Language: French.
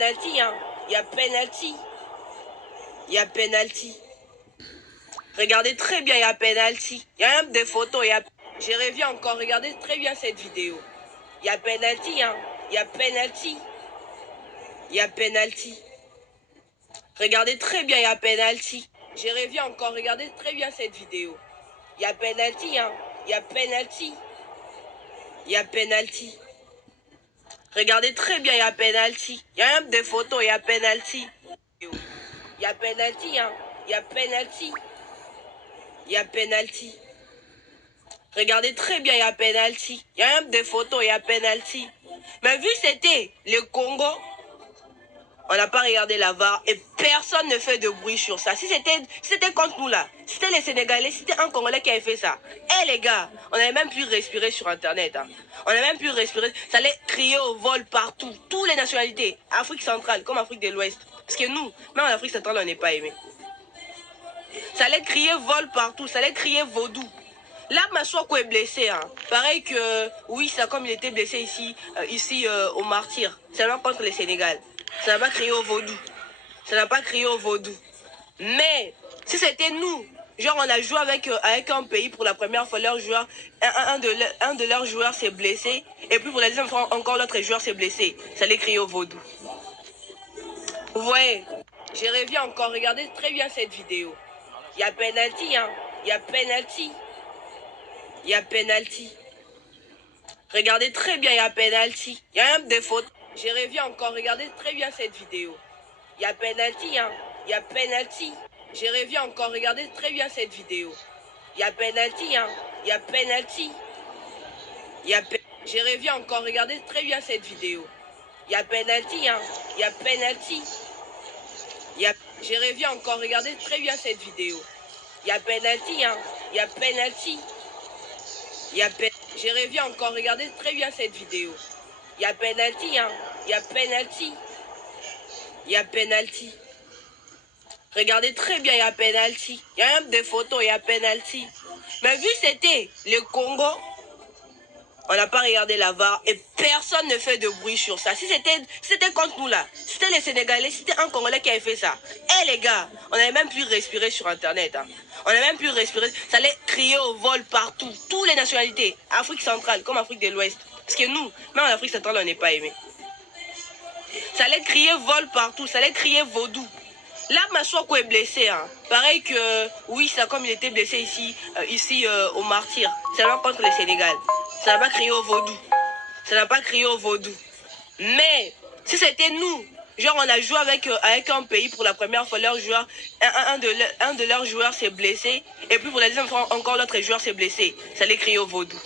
penalty, hein. Il y a penalty. Il y a penalty. Regardez très bien, il y a penalty. Il y a même des photos. Je reviens encore, regardez très bien cette vidéo. Il y a penalty, hein. Il y a penalty. Il y a penalty. Regardez très bien, il y a penalty. Je reviens encore, regardez très bien cette vidéo. Il y a penalty, hein. Il y a penalty. Il y a penalty. Regardez très bien, il y a penalty. Il y a même des photos, il y a penalty. Il y a penalty, hein. Il y a penalty. Il y a penalty. Regardez très bien, il y a penalty. Il y a même des photos, il y a penalty. Mais vu que c'était le Congo, on n'a pas regardé la VAR et personne ne fait de bruit sur ça. Si c'était contre nous là, c'était les Sénégalais, c'était un Congolais qui avait fait ça. Eh les gars, on n'avait même plus respirer sur Internet. Hein. On n'avait même plus respirer. Ça allait crier au vol partout. Toutes les nationalités. Afrique centrale comme Afrique de l'Ouest. Parce que nous, même en Afrique centrale, on n'est pas aimé. Ça allait crier vol partout. Ça allait crier vaudou. Là, Maswako est blessé. Hein. Pareil que, oui, ça comme il était blessé ici au Martyr. Seulement contre le Sénégal. Ça n'a pas crié au vaudou. Ça n'a pas crié au vaudou. Mais, si c'était nous, genre on a joué avec un pays pour la première fois, leur joueur, un de leurs joueurs s'est blessé. Et puis pour la deuxième fois, encore l'autre joueur s'est blessé. Ça allait crier au vaudou. Vous voyez, je reviens encore, regardez très bien cette vidéo. Il y a penalty, hein. Il y a penalty. Il y a penalty. Regardez très bien, il y a penalty. Il y a même des fautes. Je reviens encore, regardez très bien cette vidéo. Il y a penalty, hein. Il y a penalty. Je reviens encore, regardez très bien cette vidéo. Il y a penalty, hein. Il y a penalty. Je reviens encore, regardez très bien cette vidéo. Il y a penalty, hein. Il y a penalty. Je reviens encore, regardez très bien cette vidéo. Il y a penalty, hein. Il y a penalty. Je reviens encore, regardez très bien cette vidéo. Il y a penalty, hein. Il y a penalty. Il y a penalty. Regardez très bien, il y a penalty. Il y a même des photos, il y a penalty. Mais vu que c'était le Congo, on n'a pas regardé la VAR et personne ne fait de bruit sur ça. Si c'était contre nous là, c'était les Sénégalais, c'était un Congolais qui avait fait ça. Eh les gars, on n'avait même plus respirer sur Internet. Hein. On n'avait même plus respirer. Ça allait crier au vol partout. Toutes les nationalités. Afrique centrale comme Afrique de l'Ouest. Parce que nous, même en Afrique centrale, on n'est pas aimé. Ça allait crier vol partout. Ça allait crier vaudou. Là, Maswako est blessé. Hein. Pareil que, oui, ça comme il était blessé ici au Martyr. Seulement contre le Sénégal. Ça n'a pas crié au vaudou. Ça n'a pas crié au vaudou. Mais, si c'était nous, genre on a joué avec un pays pour la première fois, leur joueur, un de leurs joueurs s'est blessé. Et puis pour la deuxième fois, encore l'autre joueur s'est blessé. Ça allait crier au vaudou.